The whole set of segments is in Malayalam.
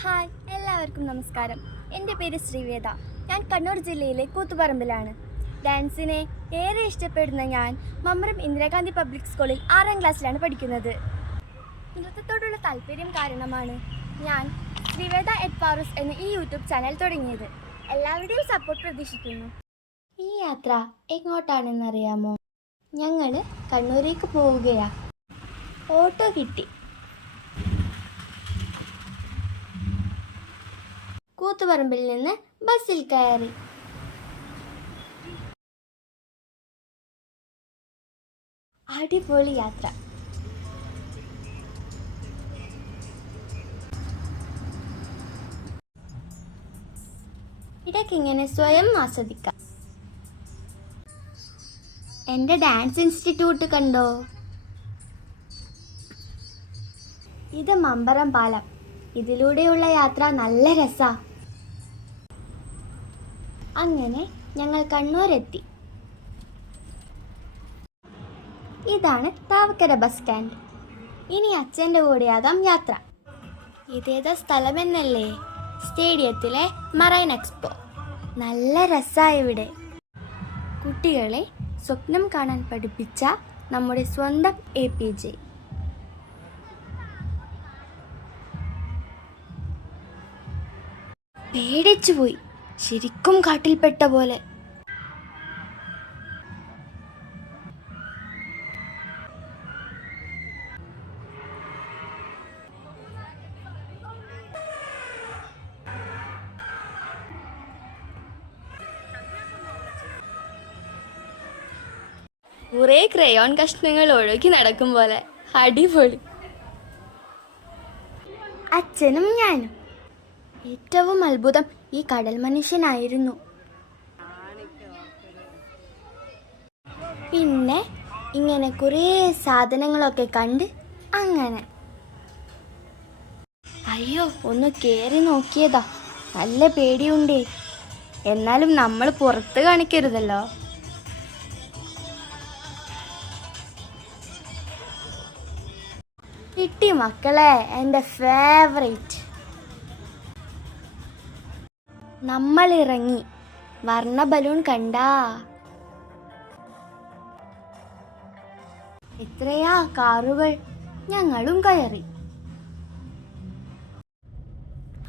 ഹായ്, എല്ലാവർക്കും നമസ്കാരം. എൻ്റെ പേര് ശ്രീവേദ. ഞാൻ കണ്ണൂർ ജില്ലയിലെ കൂത്തുപറമ്പിലാണ്. ഡാൻസിനെ ഏറെ ഇഷ്ടപ്പെടുന്ന ഞാൻ മമ്പ്രം ഇന്ദിരാഗാന്ധി പബ്ലിക് സ്കൂളിൽ 6ാം ക്ലാസ്സിലാണ് പഠിക്കുന്നത്. നൃത്തത്തോടുള്ള താല്പര്യം കാരണമാണ് ഞാൻ ശ്രീവേദ എറ്റ് പാറൂസ് എന്ന ഈ യൂട്യൂബ് ചാനൽ തുടങ്ങിയത്. എല്ലാവരുടെയും സപ്പോർട്ട് പ്രതീക്ഷിക്കുന്നു. ഈ യാത്ര എങ്ങോട്ടാണെന്നറിയാമോ? ഞങ്ങൾ കണ്ണൂരേക്ക് പോവുകയാണ്. ഓട്ടോ കിട്ടി. കൂത്തുപറമ്പിൽ നിന്ന് ബസ്സിൽ കയറി. അടിപൊളി യാത്ര. ഇടയ്ക്കിങ്ങനെ സ്വയം ആസ്വദിക്കാം. എൻ്റെ ഡാൻസ് ഇൻസ്റ്റിറ്റ്യൂട്ട് കണ്ടോ? ഇത് മമ്പറം പാലം. ഇതിലൂടെയുള്ള യാത്ര നല്ല രസാ. അങ്ങനെ ഞങ്ങൾ കണ്ണൂരെത്തി. ഇതാണ് താവക്കര ബസ് സ്റ്റാൻഡ്. ഇനി അച്ഛൻ്റെ കൂടെയാകാം യാത്ര. ഇതേതാ സ്ഥലമെന്നല്ലേ? സ്റ്റേഡിയത്തിലെ മറൈൻ എക്സ്പോ. നല്ല രസമാണ് ഇവിടെ. കുട്ടികളെ സ്വപ്നം കാണാൻ പഠിപ്പിച്ച നമ്മുടെ സ്വന്തം APJ. പേടിച്ചുപോയി, ശരിക്കും കാട്ടിൽപ്പെട്ട പോലെ. കുറേ ക്രയോൺ കഷ്ണങ്ങൾ ഒഴുകി നടക്കും പോലെ. അടിപൊളി. അച്ഛനും ഞാനും. ഏറ്റവും അത്ഭുതം ഈ കടൽ മനുഷ്യനായിരുന്നു. പിന്നെ ഇങ്ങനെ കുറേ സാധനങ്ങളൊക്കെ കണ്ട് അങ്ങനെ. അയ്യോ, ഒന്ന് കേറി നോക്കിയതാ. നല്ല പേടിയുണ്ടേ. എന്നാലും നമ്മൾ പുറത്ത് കാണിക്കരുതല്ലോ. കിട്ടി മക്കളെ, എൻ്റെ ഫേവറേറ്റ്. നമ്മൾ ഇറങ്ങി. വർണ്ണ ബലൂൺ കണ്ടാ? എത്രയാ കാറുകൾ. ഞങ്ങളും കയറി.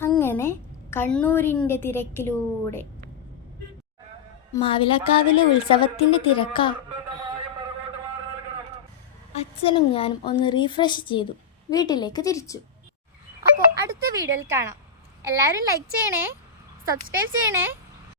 അങ്ങനെ കണ്ണൂരിൻ്റെ തിരക്കിലൂടെ. മാവിലക്കാവിലെ ഉത്സവത്തിൻ്റെ തിരക്കാ. അച്ഛനും ഞാനും ഒന്ന് റീഫ്രഷ് ചെയ്തു വീട്ടിലേക്ക് തിരിച്ചു. അപ്പോൾ അടുത്ത വീഡിയോയിൽ കാണാം. എല്ലാവരും ലൈക്ക് ചെയ്യണേ, സബ്സ്ക്രൈബ് ചെയ്യണേ.